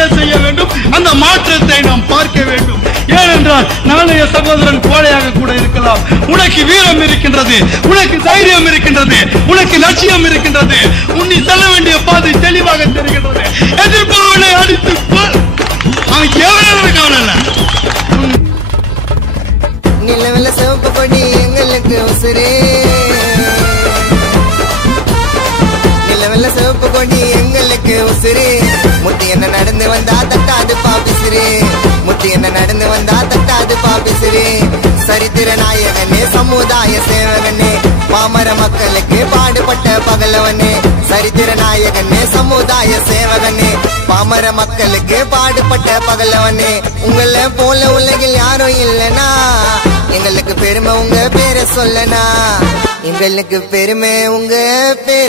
மாற்றத்தையே செய்ய வேண்டும். அந்த மாற்றத்தை நாம் பார்க்க வேண்டும். ஏனென்றால் நாளைய சகோதரன் கோழையாக கூட இருக்கலாம். உனக்கு வீரம் இருக்கின்றது, உனக்கு தைரியம் இருக்கின்றது, உனக்கு லட்சியம் இருக்கின்றது, உன்னை செல்ல வேண்டிய பாதை தெளிவாக தெரிகின்றது. எதிர்ப்பவனை அடித்து அவன் எவ்வளவு கவனம். நிலவில சிவப்பு கொடி எங்களுக்கு உசுரே, நிலவில சிவப்பு கொடி எங்களுக்கு உசுரே. முத்தி என்ன நடந்து வந்தா தட்டாது பாபிசிரே, முத்தி என்ன நடந்து வந்தா தட்டாது பாபிசிரே. சரித்திர நாயகனே, சமுதாய சேவகனே, பாமர மக்களுக்கு பாடுபட்ட பகலவனே. சரித்திர நாயகனே, சமுதாய சேவகனே, பாமர மக்களுக்கு பாடுபட்ட பகலவனே. உங்களை போல உலகில் யாரும் இல்லனா, எங்களுக்கு பெருமை உங்க பேரை சொல்லனா, எங்களுக்கு பெருமை உங்க பேர்.